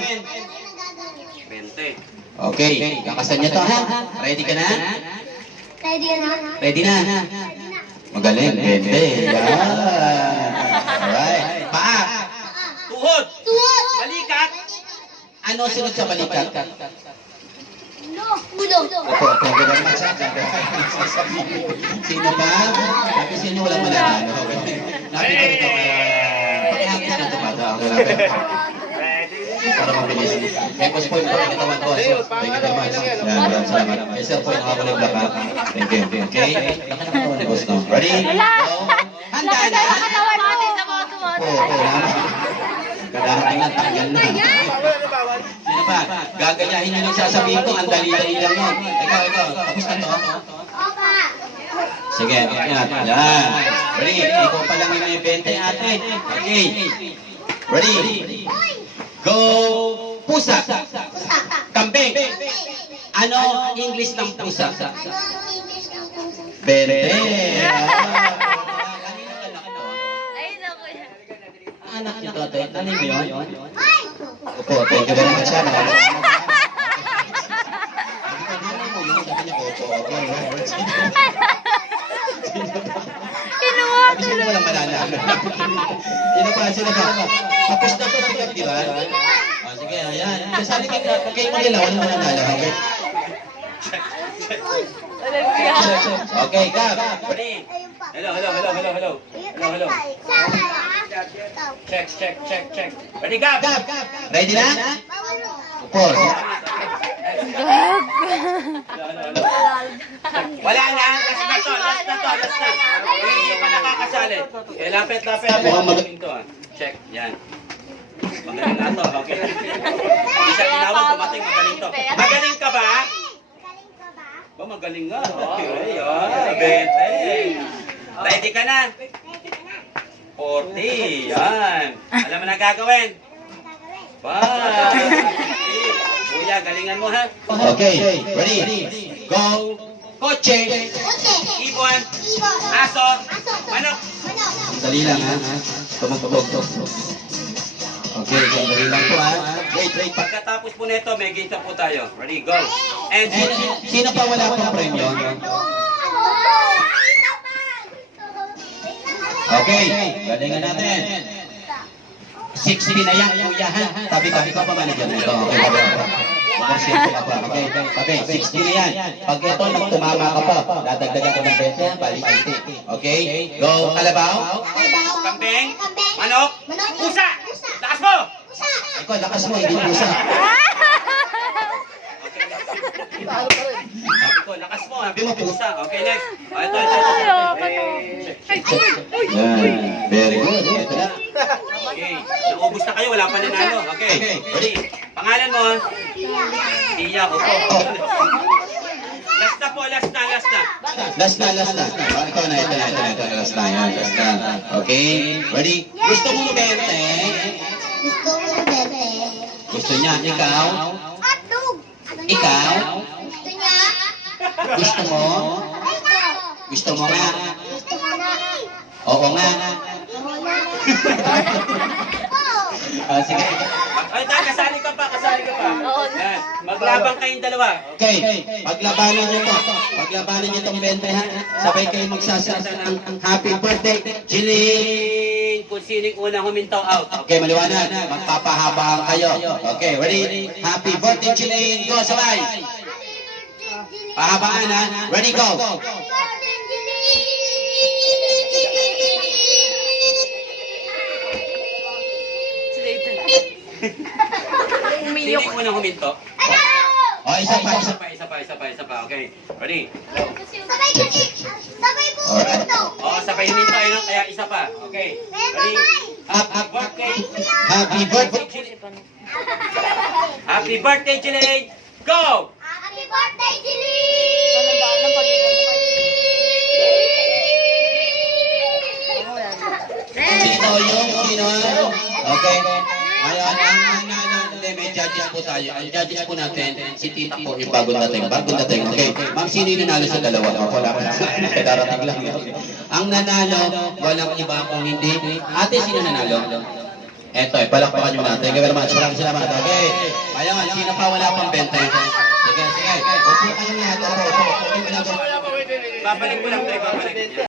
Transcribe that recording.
gagawin? 20. Okay, kakasan niyo to ha? Ready ka na? Ready na? Ready na? Magaling, 20. Yan. Alright. Paa. Tuhod. Tuhod. Balikat. Ano sunod sa balikat? Ulo. Opo, thank you very much. Sino pa? Sabi sino walang mananalo. Lapit ka dito. Pakihagis na ito bata. Para mabilis. Focus point para kitawan ko. Thank you very much. Yan, salamat. May cellphone nakabalik lang ha. Thank you. Okay? Nakakatawan ni boss no. Ready? Go. Handa na. Oo, kadarating na, tanggal na. Sino pa? Gaganyahin nyo yung sasabihin ko. Ang dali-dali lang yun. Ikaw. Tapos na to. Opa. Sige, yan. Yan. Ready? Ikaw pa lang yung may 20 ate. Okay. Ready? Go! Pusa. Kambing. Ano English ng pusa? Ano ang English ng pusa? Bente. Anak niyo to, nanay mo yun? Ay! Opo, thank you very much. Nanay mo yun, sabi niya opo. Okay. Sabi sino walang mananalo. Sino pa? Tapos na po, sikat, di ba? Sige, ayan. Kasali kayo mo nila, walang mananalo. Okay, Gab. Ready? Hello. Check. Ready, Gab? Ready na? Opo. Wala na. Last na to. Hindi pa nakakasali. Lapit. Magaling to. Check. Yan. Magaling na to. Okay. Isa tinawag, tumating. Magaling to. Magaling ka ba? Magaling nga. Okay. Yan. Ready ka na? 40. Yan. Alam mo na gagawin? Kuya, galingan mo ha. Okay. Ready? Go. Kotse. Ibon. Aso. Manok. Dali lang ha. Tumutubog. Okay, sandali lang po ha. Wait. Pagkatapos po nito, may game po tayo. Ready, go. And sino pa wala pang premyo? Okay, galingan natin. 60 na yan, kuya ha. Tabi-tabi ka pa manager nito. Okay, okay, tabi. 60 na yan. Pag ito, nang tumama ka pa, dadagdagan ko ng 20, balik 80. Okay, go. Kalabaw. Kambing. Manok. Pusa. Lakas mo. Ikaw, lakas mo, hindi pusa. Sabi ko, lakas mo, sabi mo pusa. Okay, next. Ito. Very good. Ito na. Okay, naubos na kayo, wala pa nanalo. Okay, ready? Pangalan mo? Tia, opo. Last na po, last na. Last na. Ito na, last na. Okay, ready? Gusto mong bente? Gusto niya, ikaw? Ikaw? Gusto mo? Gusto mo nga? Oo nga. Sige. Ay, kasali ka pa. Yan. Maglabang kayong dalawa. Okay. Paglabanan nyo itong 20 ha. Sabay kayo magsasasa ng happy birthday, Jiling! Kung sining unang humintaw out. Okay, maliwanag. Magpapahabaan kayo. Okay, ready? Happy birthday, Jiling! Go, sabay! Pahabaan ha. Ready, go! Sining unang huminto. Oh, isa pa. Okay, ready? Go. Sabay huminto yun. Kaya isa pa. Okay. Ready? Happy birthday. Happy birthday, Jiling! Go! Happy birthday, Jiling! Sino? Okay. Ngayon, may judges po tayo. Ang judges po natin, si Tita po yung bagong dating. Okay. Ma'am, sino yung nanalo sa dalawa? Wala pa na. Kadarating lang yun. Ang nanalo, walang iba kung hindi. Ate, sino nanalo? Eto, palakpakan nyo na. Thank you very much. Maraming salamat. Okay. Ayun, sino pa wala pang 20? Sige, sige. Upo kayo lahat. Opo, opo. Babalik ko lang, babalik.